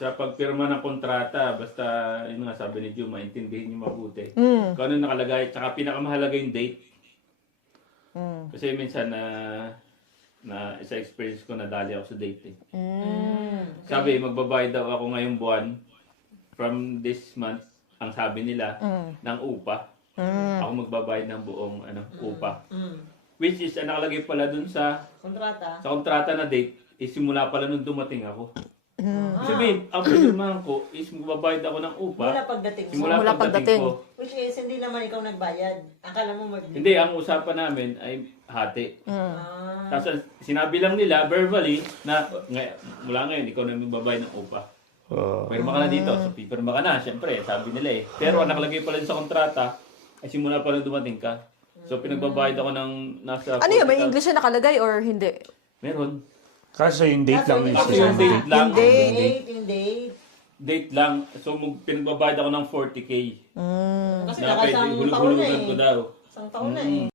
sa pagpirma ng kontrata, basta, yun nga sabi ni Ju, maintindihin niyo mabuti. Kung ano nakalagay, tsaka pinakamahalaga yung date. Kasi minsan sa experience ko, nadali ako sa date eh. Sabi, magbabayad daw ako ngayong buwan, from this month, ang sabi nila, ng upa. Ako magbabayad ng buong upa. Which is, nakalagay pala dun sa kontrata na date, simula pala nung dumating ako. Sabihin, ang pinirmahan ko is magbabayad ako ng upa. Simula pagdating ko. Which is, hindi naman ikaw nagbayad. Akala mo Hindi, ang usapan namin ay hati. Tapos sinabi lang nila verbally na mula ngayon, ikaw na magbabayad ng upa. Pirma ka na dito. So, pipirma ka na, syempre, sabi nila eh. Pero ang nakalagay pala sa kontrata, ay simula pala dumating ka. So, pinagbabayad ako ng nasa... Ano yun? May English na nakalagay or hindi? Meron. Kaso yung date lang yung Kasi yung date lang. Yung date. Date lang. So, pinagbabayad ako ng 40K. Kasi Na pwede, nakasang taon na hulug-hulugan eh. ko daw. Isang taon na eh.